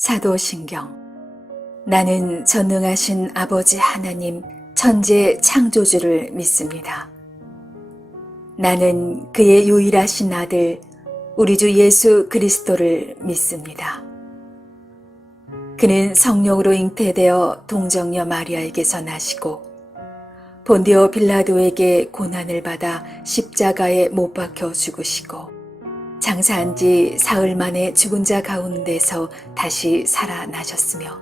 사도신경. 나는 전능하신 아버지 하나님 천재 창조주를 믿습니다. 나는 그의 유일하신 아들 우리 주 예수 그리스도를 믿습니다. 그는 성령으로 잉태되어 동정녀 마리아에게서 나시고 본디오 빌라도에게 고난을 받아 십자가에 못 박혀 죽으시고 장사한 지 사흘 만에 죽은 자 가운데서 다시 살아나셨으며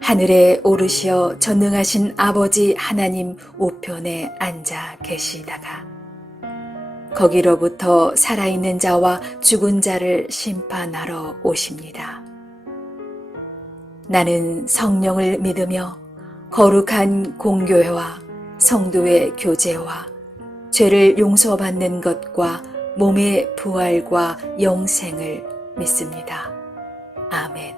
하늘에 오르시어 전능하신 아버지 하나님 우편에 앉아 계시다가 거기로부터 살아있는 자와 죽은 자를 심판하러 오십니다. 나는 성령을 믿으며 거룩한 공교회와 성도의 교제와 죄를 용서받는 것과 몸의 부활과 영생을 믿습니다. 아멘.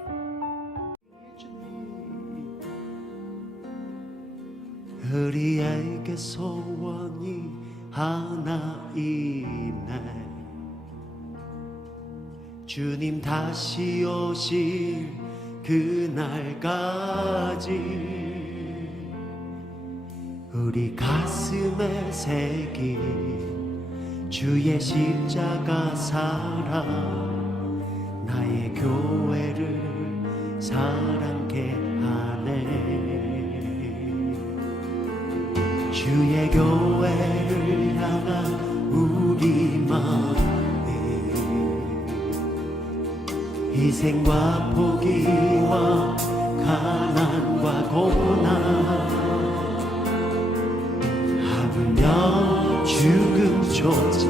우리에게 소원이 하나 있네. 주님 다시 오실 그날까지 우리 가슴에 새긴 주의 십자가 사랑 나의 교회를 사랑케 하네. 주의 교회를 향한 우리 마음에 희생과 포기와 가난과 고난 하물며 죽음조차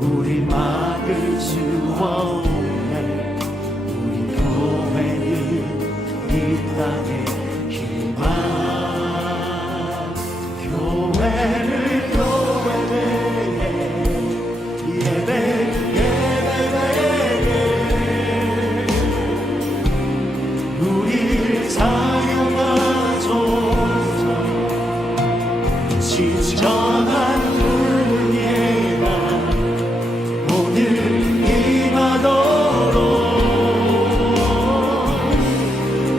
우릴 막을 수 없네. 우리 교회는 이 땅의 희망. 교회를 우리를 사용하소서. 진정한 은혜가 오늘 임하도록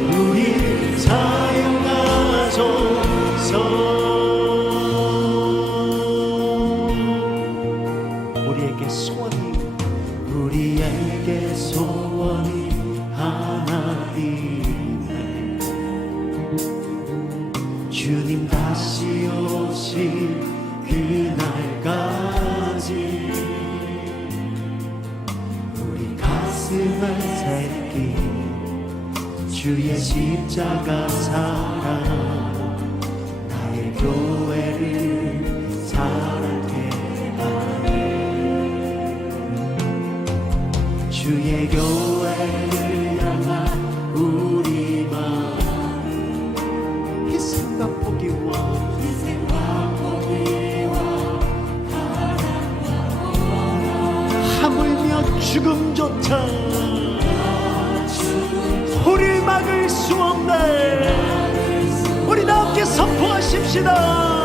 우리를 사용하소서. 우리에게 소원이 하나 있네. 주님 다시 오실 그날까지 우리 가슴을 새긴 주의 십자가 사랑 나의 교회를 사랑해. 주의 교회를 향한 우리 마음 희생과 포기와 하물며 죽음조차 우리를 막을 수 없네. 우리 다 함께 선포하십시다.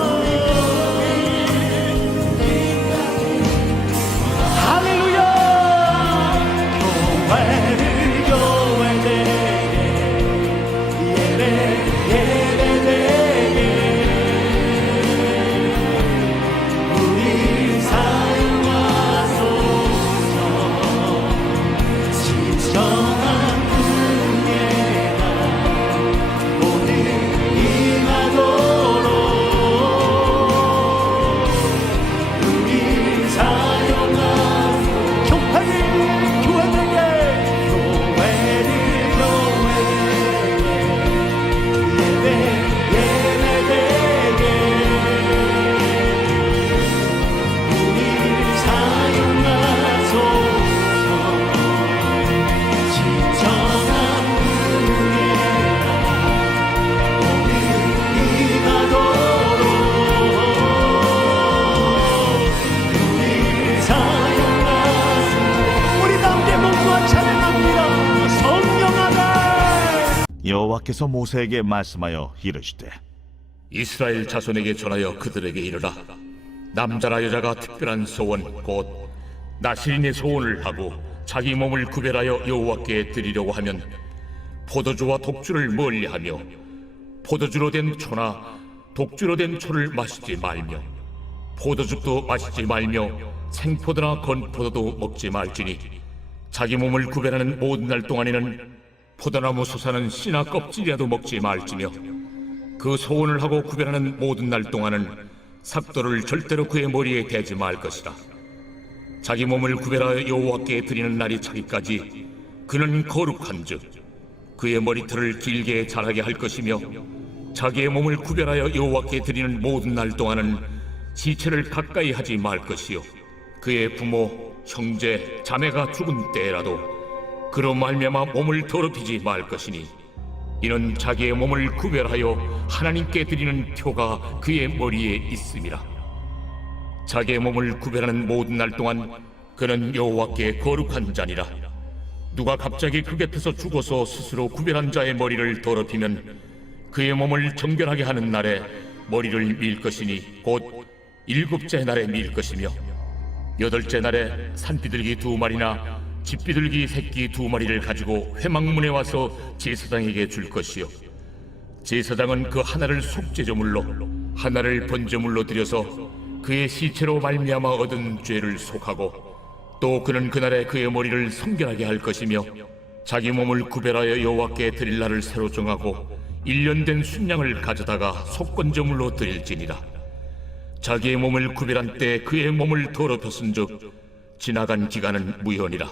여호와께서 모세에게 말씀하여 이르시되 이스라엘 자손에게 전하여 그들에게 이르라. 남자나 여자가 특별한 소원 곧 나시린의 소원을 하고 자기 몸을 구별하여 여호와께 드리려고 하면 포도주와 독주를 멀리하며 포도주로 된 초나 독주로 된 초를 마시지 말며 포도즙도 마시지 말며 생포도나 건포도도 먹지 말지니 자기 몸을 구별하는 모든 날 동안에는 포도나무 솟아는 씨나 껍질이라도 먹지 말지며 그 소원을 하고 구별하는 모든 날 동안은 삭도를 절대로 그의 머리에 대지 말 것이다. 자기 몸을 구별하여 여호와께 드리는 날이 차기까지 그는 거룩한즉 그의 머리털을 길게 자라게 할 것이며 자기의 몸을 구별하여 여호와께 드리는 모든 날 동안은 시체를 가까이 하지 말 것이요 그의 부모, 형제, 자매가 죽은 때라도 그로 말미암아 몸을 더럽히지 말 것이니 이는 자기의 몸을 구별하여 하나님께 드리는 표가 그의 머리에 있음이라. 자기의 몸을 구별하는 모든 날 동안 그는 여호와께 거룩한 자니라. 누가 갑자기 그 곁에서 죽어서 스스로 구별한 자의 머리를 더럽히면 그의 몸을 정결하게 하는 날에 머리를 밀 것이니 곧 7째 날에 밀 것이며 8째 날에 산비둘기 2마리나 집비둘기 새끼 2마리를 가지고 회막문에 와서 제사장에게 줄 것이요 제사장은 그 하나를 속죄제물로 하나를 번제물로 드려서 그의 시체로 말미암아 얻은 죄를 속하고 또 그는 그날에 그의 머리를 성결하게 할 것이며 자기 몸을 구별하여 여호와께 드릴 날을 새로 정하고 1년 된 순양을 가져다가 속건제물로 드릴지니라. 자기의 몸을 구별한 때 그의 몸을 더럽혔은즉 지나간 기간은 무효니라.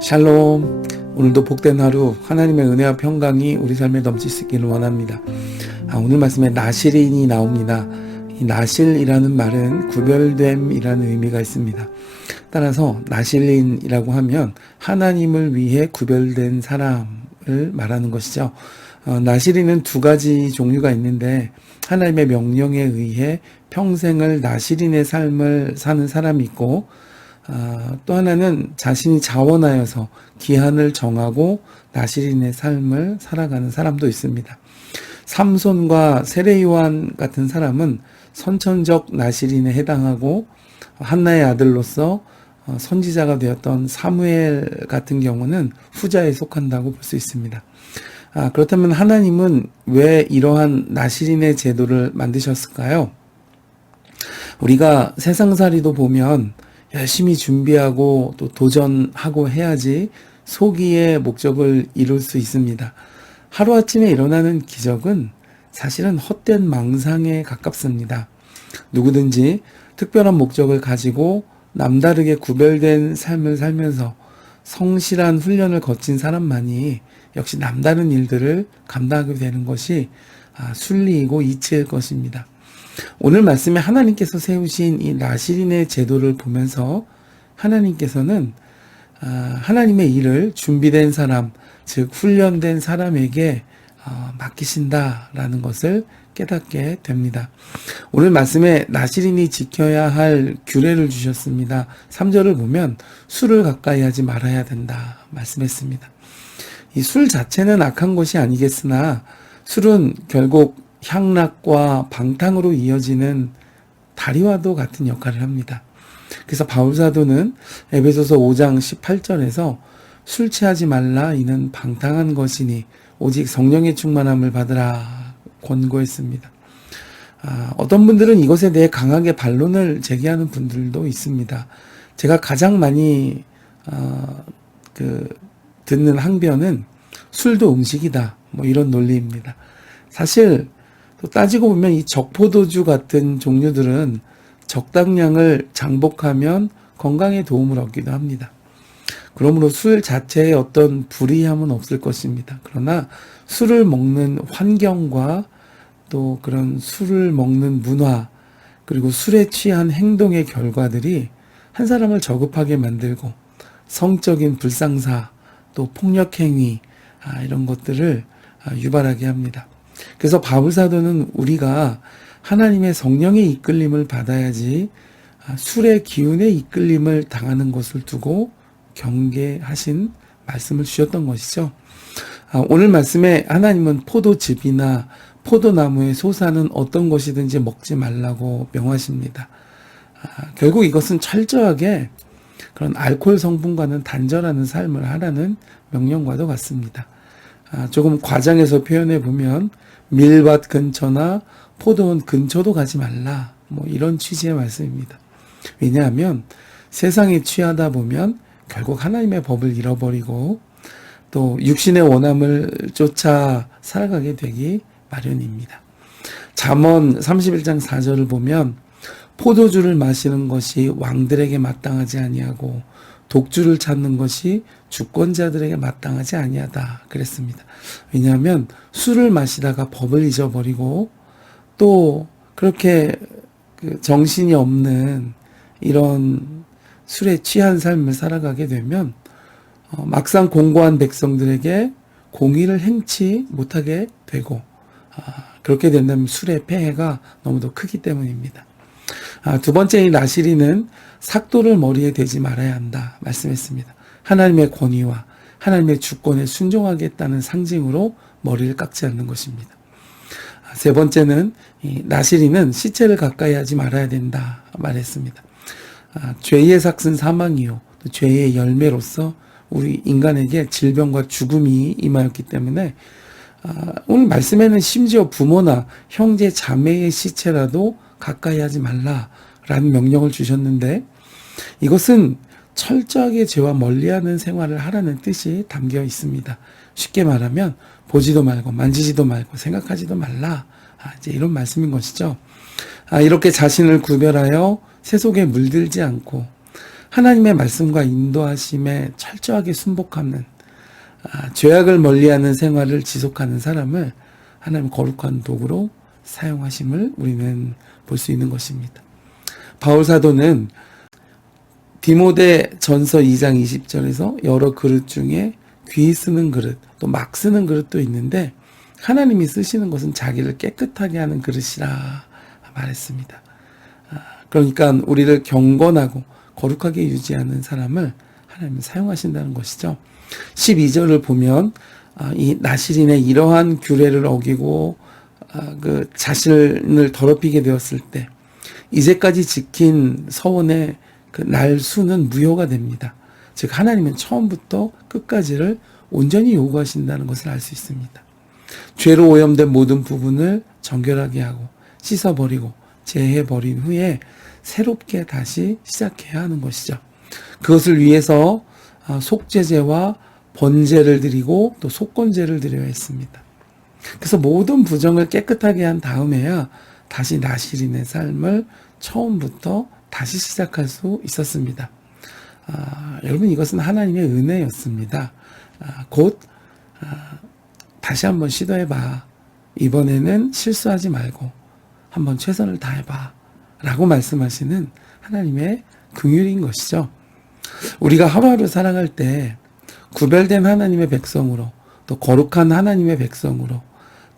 샬롬. 오늘도 복된 하루 하나님의 은혜와 평강이 우리 삶에 넘칠 수 있기를 원합니다. 오늘 말씀에 나실인이 나옵니다. 이 나실이라는 말은 구별됨이라는 의미가 있습니다. 따라서 나실인이라고 하면 하나님을 위해 구별된 사람을 말하는 것이죠. 나실인은 2가지 종류가 있는데 하나님의 명령에 의해 평생을 나실인의 삶을 사는 사람이 있고 또 하나는 자신이 자원하여서 기한을 정하고 나실인의 삶을 살아가는 사람도 있습니다. 삼손과 세례요한 같은 사람은 선천적 나실인에 해당하고 한나의 아들로서 선지자가 되었던 사무엘 같은 경우는 후자에 속한다고 볼 수 있습니다. 그렇다면 하나님은 왜 이러한 나실인의 제도를 만드셨을까요? 우리가 세상살이도 보면 열심히 준비하고 또 도전하고 해야지 소기의 목적을 이룰 수 있습니다. 하루아침에 일어나는 기적은 사실은 헛된 망상에 가깝습니다. 누구든지 특별한 목적을 가지고 남다르게 구별된 삶을 살면서 성실한 훈련을 거친 사람만이 역시 남다른 일들을 감당하게 되는 것이 순리이고 이치일 것입니다. 오늘 말씀에 하나님께서 세우신 이 나실인의 제도를 보면서 하나님께서는 하나님의 일을 준비된 사람, 즉 훈련된 사람에게 맡기신다라는 것을 깨닫게 됩니다. 오늘 말씀에 나실인이 지켜야 할 규례를 주셨습니다. 3절을 보면 술을 가까이 하지 말아야 된다 말씀했습니다. 이 술 자체는 악한 것이 아니겠으나 술은 결국 향락과 방탕으로 이어지는 다리와도 같은 역할을 합니다. 그래서 바울사도는 에베소서 5장 18절에서 술 취하지 말라 이는 방탕한 것이니 오직 성령의 충만함을 받으라 권고했습니다. 어떤 분들은 이것에 대해 강하게 반론을 제기하는 분들도 있습니다. 제가 가장 많이 듣는 항변은 술도 음식이다 이런 논리입니다. 사실 또 따지고 보면 이 적포도주 같은 종류들은 적당량을 장복하면 건강에 도움을 얻기도 합니다. 그러므로 술 자체에 어떤 불이함은 없을 것입니다. 그러나 술을 먹는 환경과 또 그런 술을 먹는 문화, 그리고 술에 취한 행동의 결과들이 한 사람을 저급하게 만들고 성적인 불상사, 또 폭력행위, 이런 것들을 유발하게 합니다. 그래서 바울사도는 우리가 하나님의 성령의 이끌림을 받아야지 술의 기운에 이끌림을 당하는 것을 두고 경계하신 말씀을 주셨던 것이죠. 오늘 말씀에 하나님은 포도즙이나 포도나무의 소사는 어떤 것이든지 먹지 말라고 명하십니다. 결국 이것은 철저하게 그런 알코올 성분과는 단절하는 삶을 하라는 명령과도 같습니다. 조금 과장해서 표현해 보면 밀밭 근처나 포도원 근처도 가지 말라, 이런 취지의 말씀입니다. 왜냐하면 세상에 취하다 보면 결국 하나님의 법을 잃어버리고 또 육신의 원함을 쫓아 살아가게 되기 마련입니다. 잠언 31장 4절을 보면 포도주를 마시는 것이 왕들에게 마땅하지 아니하고 독주를 찾는 것이 주권자들에게 마땅하지 아니하다 그랬습니다. 왜냐하면 술을 마시다가 법을 잊어버리고 또 그렇게 정신이 없는 이런 술에 취한 삶을 살아가게 되면 막상 공고한 백성들에게 공의를 행치 못하게 되고 그렇게 된다면 술의 폐해가 너무도 크기 때문입니다. 두 번째, 이 나시리는 삭도를 머리에 대지 말아야 한다 말씀했습니다. 하나님의 권위와 하나님의 주권에 순종하겠다는 상징으로 머리를 깎지 않는 것입니다. 세 번째는 이 나시리는 시체를 가까이 하지 말아야 된다 말했습니다. 죄의 삭은 사망이요, 또 죄의 열매로서 우리 인간에게 질병과 죽음이 임하였기 때문에 오늘 말씀에는 심지어 부모나 형제 자매의 시체라도 가까이 하지 말라라는 명령을 주셨는데, 이것은 철저하게 죄와 멀리하는 생활을 하라는 뜻이 담겨 있습니다. 쉽게 말하면 보지도 말고 만지지도 말고 생각하지도 말라, 이제 이런 말씀인 것이죠. 이렇게 자신을 구별하여 세속에 물들지 않고 하나님의 말씀과 인도하심에 철저하게 순복하는, 죄악을 멀리하는 생활을 지속하는 사람을 하나님 거룩한 도구로 사용하심을 우리는 볼 수 있는 것입니다. 바울 사도는 디모데 전서 2장 20절에서 여러 그릇 중에 귀 쓰는 그릇, 또 막 쓰는 그릇도 있는데 하나님이 쓰시는 것은 자기를 깨끗하게 하는 그릇이라 말했습니다. 그러니까 우리를 경건하고 거룩하게 유지하는 사람을 하나님은 사용하신다는 것이죠. 12절을 보면 이 나실인의 이러한 규례를 어기고 그 자신을 더럽히게 되었을 때 이제까지 지킨 서원의 그 날수는 무효가 됩니다. 즉 하나님은 처음부터 끝까지를 온전히 요구하신다는 것을 알 수 있습니다. 죄로 오염된 모든 부분을 정결하게 하고 씻어버리고 제해버린 후에 새롭게 다시 시작해야 하는 것이죠. 그것을 위해서 속죄제와 번제를 드리고 또 속건제를 드려야 했습니다. 그래서 모든 부정을 깨끗하게 한 다음에야 다시 나실인의 삶을 처음부터 다시 시작할 수 있었습니다. 여러분, 이것은 하나님의 은혜였습니다. 곧 다시 한번 시도해봐, 이번에는 실수하지 말고 한번 최선을 다해봐 라고 말씀하시는 하나님의 긍휼인 것이죠. 우리가 하루하루 살아갈 때 구별된 하나님의 백성으로, 또 거룩한 하나님의 백성으로,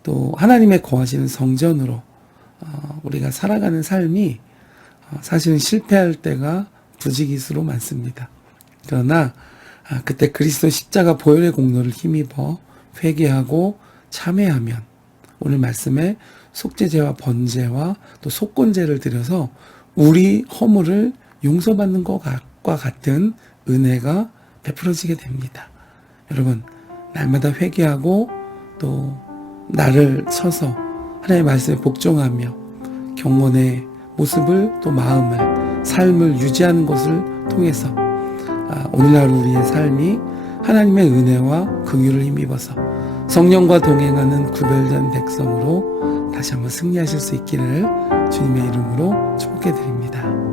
또 하나님의 거하시는 성전으로 우리가 살아가는 삶이 사실은 실패할 때가 부지기수로 많습니다. 그러나 그때 그리스도 십자가 보혈의 공로를 힘입어 회개하고 참회하면 오늘 말씀에 속죄제와 번제와 또 속건제를 드려서 우리 허물을 용서받는 것과 같은 은혜가 베풀어지게 됩니다. 여러분, 날마다 회개하고 또 나를 쳐서 하나님의 말씀에 복종하며 경건의 모습을 또 마음을, 삶을 유지하는 것을 통해서 오늘 하루 우리의 삶이 하나님의 은혜와 긍휼을 힘입어서 성령과 동행하는 구별된 백성으로 다시 한번 승리하실 수 있기를 주님의 이름으로 축복해 드립니다.